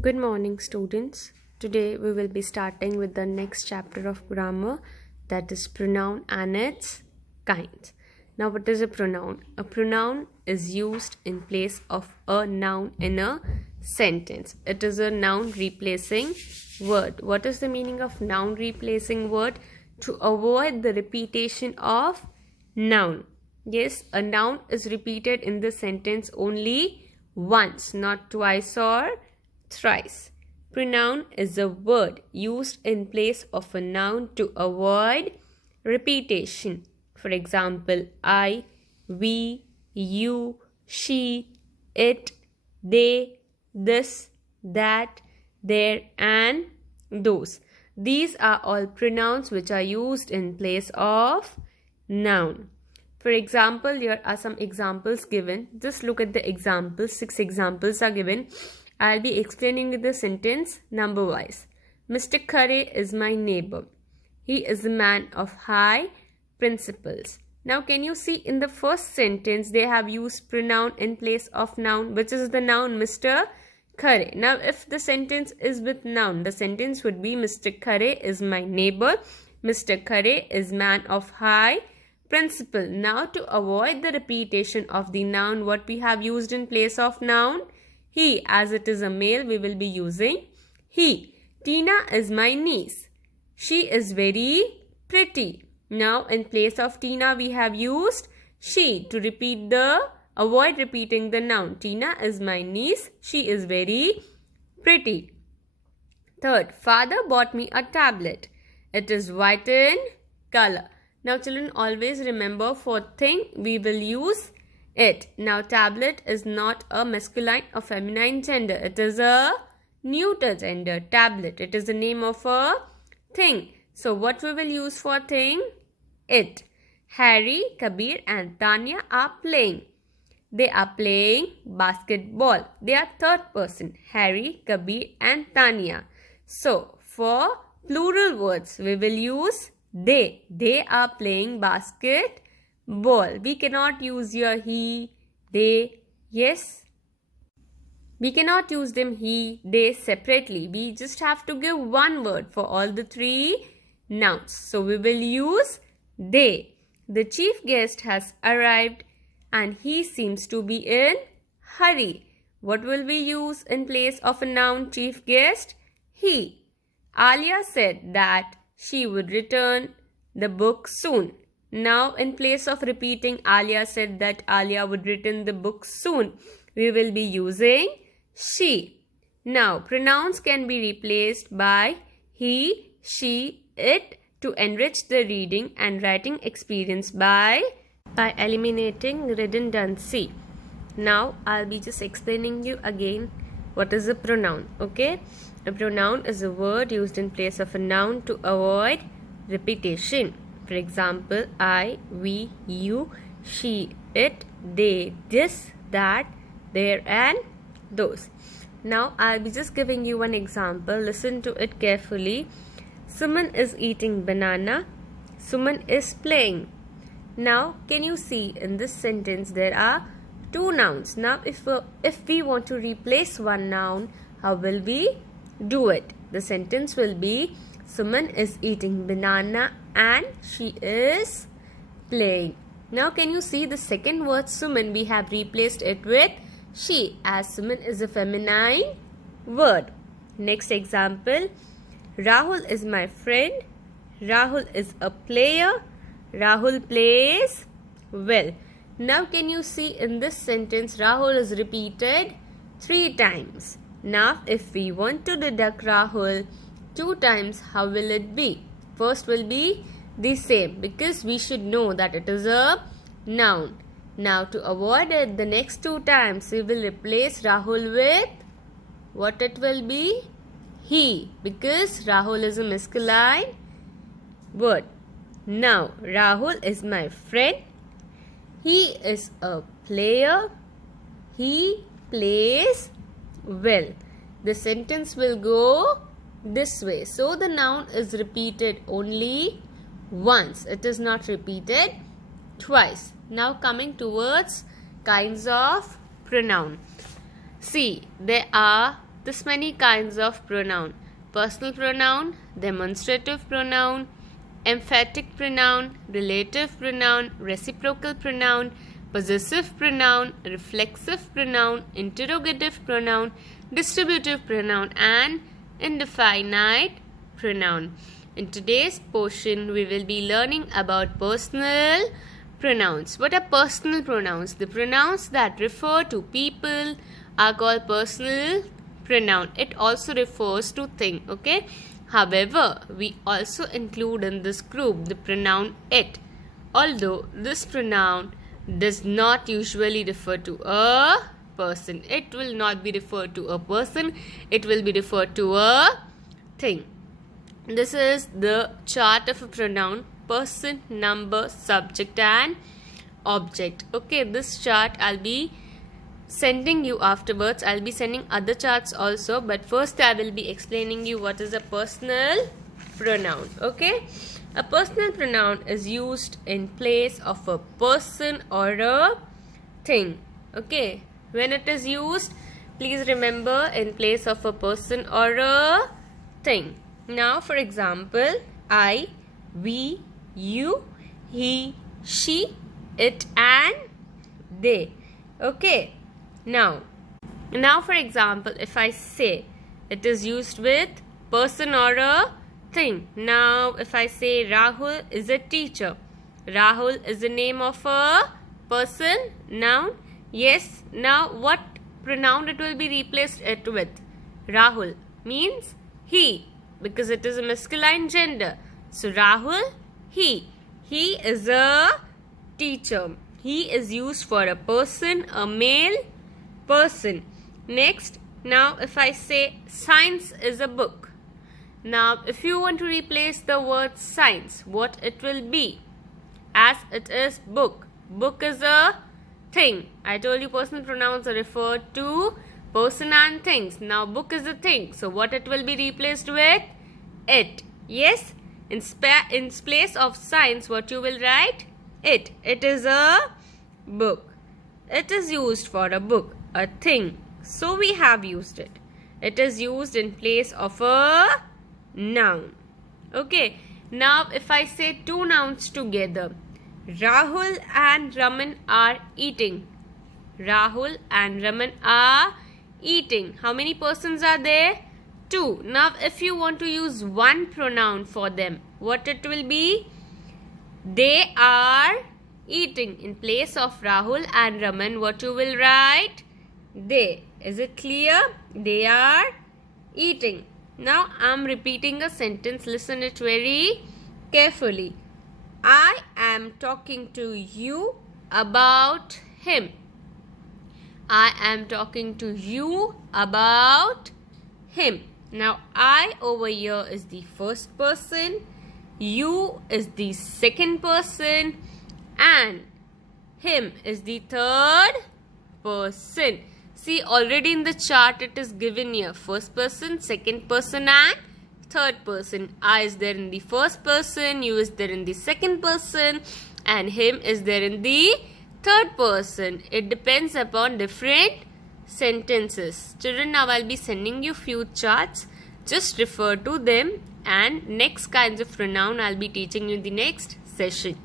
Good morning, students. Today we will be starting with the next chapter of grammar, that is pronoun and its kinds. Now, what is a pronoun? A pronoun is used in place of a noun in a sentence. It is a noun replacing word. What is the meaning of noun replacing word? To avoid the repetition of noun. Yes, a noun is repeated in the sentence only once, not twice or thrice. Pronoun is a word used in place of a noun to avoid repetition. For example, I, we, you, she, it, they, this, that, there, and those. These are all pronouns which are used in place of noun. For example, here are some examples given. Just look at the examples. 6 examples are given. I'll be explaining the sentence number wise. Mr. Khare is my neighbor. He is a man of high principles. Now, can you see in the first sentence they have used pronoun in place of noun, which is the noun Mr. Khare. Now, if the sentence is with noun, the sentence would be Mr. Khare is my neighbor. Mr. Khare is man of high principle. Now, to avoid the repetition of the noun, what we have used in place of noun? He. As it is a male, we will be using he. Tina is my niece. She is very pretty. Now, in place of Tina, we have used she to avoid repeating the noun. Tina is my niece. She is very pretty. Third, father bought me a tablet. It is white in color. Now, children, always remember for thing we will use it. Now, tablet is not a masculine or feminine gender. It is a neuter gender. Tablet. It is the name of a thing. So, what we will use for thing? It. Harry, Kabir and Tanya are playing. They are playing basketball. They are third person. Harry, Kabir and Tanya. So, for plural words, we will use they. They are playing basketball. We cannot use here he, they. Yes. We cannot use them he, they separately. We just have to give one word for all the three nouns. So, we will use they. The chief guest has arrived and he seems to be in hurry. What will we use in place of a noun chief guest? He. Alia said that she would return the book soon. Now, in place of repeating Alia said that Alia would return the book soon, we will be using she. Now, pronouns can be replaced by he, she, it to enrich the reading and writing experience by eliminating redundancy. Now, I'll be just explaining you again what is a pronoun. Okay? A pronoun is a word used in place of a noun to avoid repetition. For example, I, we, you, she, it, they, this, that, there, and those. Now, I'll be just giving you one example. Listen to it carefully. Suman is eating banana. Suman is playing. Now, can you see in this sentence there are two nouns. Now, if we want to replace one noun, how will we do it? The sentence will be Suman is eating banana and she is playing. Now, can you see the second word Suman? We have replaced it with she, as Suman is a feminine word. Next example. Rahul is my friend. Rahul is a player. Rahul plays well. Now, can you see in this sentence Rahul is repeated 3 times. Now, if we want to deduct Rahul 2 times, how will it be? First will be the same because we should know that it is a noun. Now, to avoid it, the next 2 times we will replace Rahul with what it will be? He, because Rahul is a masculine word. Now, Rahul is my friend. He is a player. He plays well. The sentence will go this way. So, the noun is repeated only once. It is not repeated twice. Now, coming towards kinds of pronoun. See, there are this many kinds of pronoun: personal pronoun, demonstrative pronoun, emphatic pronoun, relative pronoun, reciprocal pronoun, possessive pronoun, reflexive pronoun, interrogative pronoun, distributive pronoun, and indefinite pronoun. In today's portion, we will be learning about personal pronouns. What are personal pronouns? The pronouns that refer to people are called personal pronoun. It also refers to thing, okay? However, we also include in this group the pronoun it. Although this pronoun does not usually refer to a person. It will not be referred to a person. It will be referred to a thing. This is the chart of a pronoun: person, number, subject, and object. Okay, this chart I'll be sending you afterwards. I'll be sending other charts also, but first I will be explaining you what is a personal pronoun. Okay, a personal pronoun is used in place of a person or a thing. Okay, when it is used, please remember, in place of a person or a thing. Now, for example, I, we, you, he, she, it, and they. Okay. Now for example, if I say, it is used with person or a thing. Now, if I say Rahul is a teacher, Rahul is the name of a person, noun. Yes. Now, what pronoun it will be replaced it with? Rahul means he, because it is a masculine gender. So, Rahul, he. He is a teacher. He is used for a person, a male person. Next, now if I say science is a book. Now, if you want to replace the word science, what it will be? As it is book. Book is a thing. I told you personal pronouns are referred to person and things. Now, book is a thing. So, what it will be replaced with? It. Yes. In place of science, what you will write? It. It is a book. It is used for a book, a thing. So, we have used it. It is used in place of a noun. Okay. Now, if I say two nouns together, Rahul and Raman are eating. Rahul and Raman are eating. How many persons are there? Two. Now, if you want to use one pronoun for them, what it will be? They are eating. In place of Rahul and Raman, what you will write? They. Is it clear? They are eating. Now, I am repeating a sentence. Listen it very carefully. I am talking to you about him. I am talking to you about him. Now, I over here is the first person, you is the second person, and him is the third person. See, already in the chart it is given here. First person, second person, and third person. I is there in the first person, you is there in the second person, and him is there in the third person. It depends upon different sentences. Children, now I'll be sending you few charts. Just refer to them, and next kinds of pronoun I'll be teaching you in the next session.